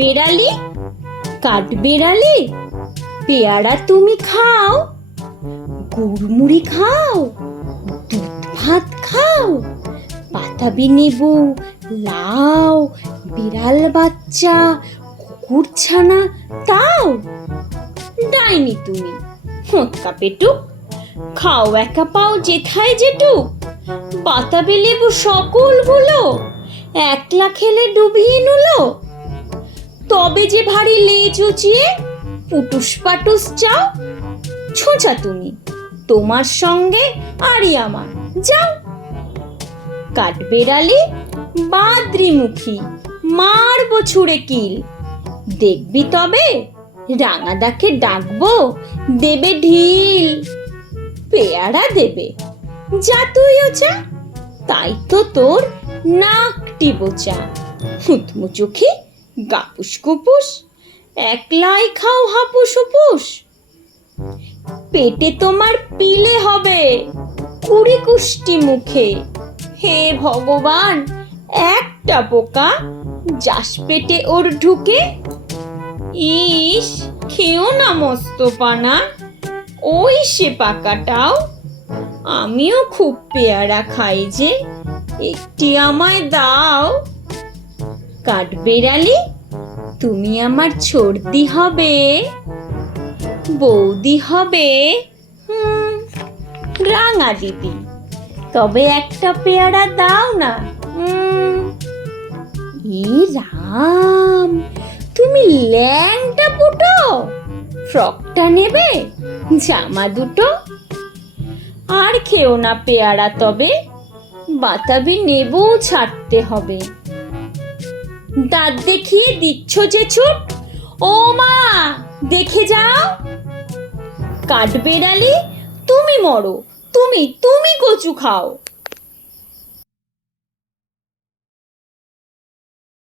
কাঠবেড়ালি কাঠবেড়ালি পেয়ারা তুমি খাও। গুড়মুড়ি খাও। দুধ ভাত খাও। বাতাবি নেবু লাউ, বিড়াল বাচ্চা কুকুর ছানা তাও। ডাইনি তুমি হোঁকা পেটুক খাও একা পাও যেথায় যেটুক বাতাবি লেবু সকলগুলো। একলা খেলে ডুবিয়ে নুলো। তবে যে ভারী লেজ উঁচিয়ে পুটুস পাটুস চাও, ছোঁচা তুমি। তোমার সঙ্গে আরই আমার। যাও। কাঠবেড়ালি বাদ্রিমুখী, মারবো ছুঁড়ে কিল। দেখবি তবে রাঙাদাকে ডাকবো, দেবে ঢিল। পেয়ারা দেবে, যা তুইও চা, তাই তো তোর নাকটি বোচা হুতমুচুখি গাপুস কুপুস, একলাই খাও হাপুস হুপুস। পেটে তোমার পিলে হবে কুড়ি কুষ্টি মুখে। হে ভগবান, একটা পোকা যাস পেটে ওর ঢুকে। ইস, খেও না মস্ত পানা। ওই সে পাকাটাও আমিও খুব পেয়ারা খাই যে, একটি আমায় দাও। কাঠবেড়ালি তুমি আমার ছর্দি হবে। বৌদি হবে। রাঙা দিদি। তবে একটা পেয়ারা দাও না। রাম, তুমি ল্যাংটা পুটো ফ্রকটা নেবে, জামা দুটো। আর খেও না পেয়ারা তবে। বাতাবি নেবও ছাড়তে হবে। দাঁত দেখিয়ে দিচ্ছ যে ছুট ও মা, দেখে যাও। কাঠবেড়ালি তুমি মরো। তুমি তুমি কচু খাও।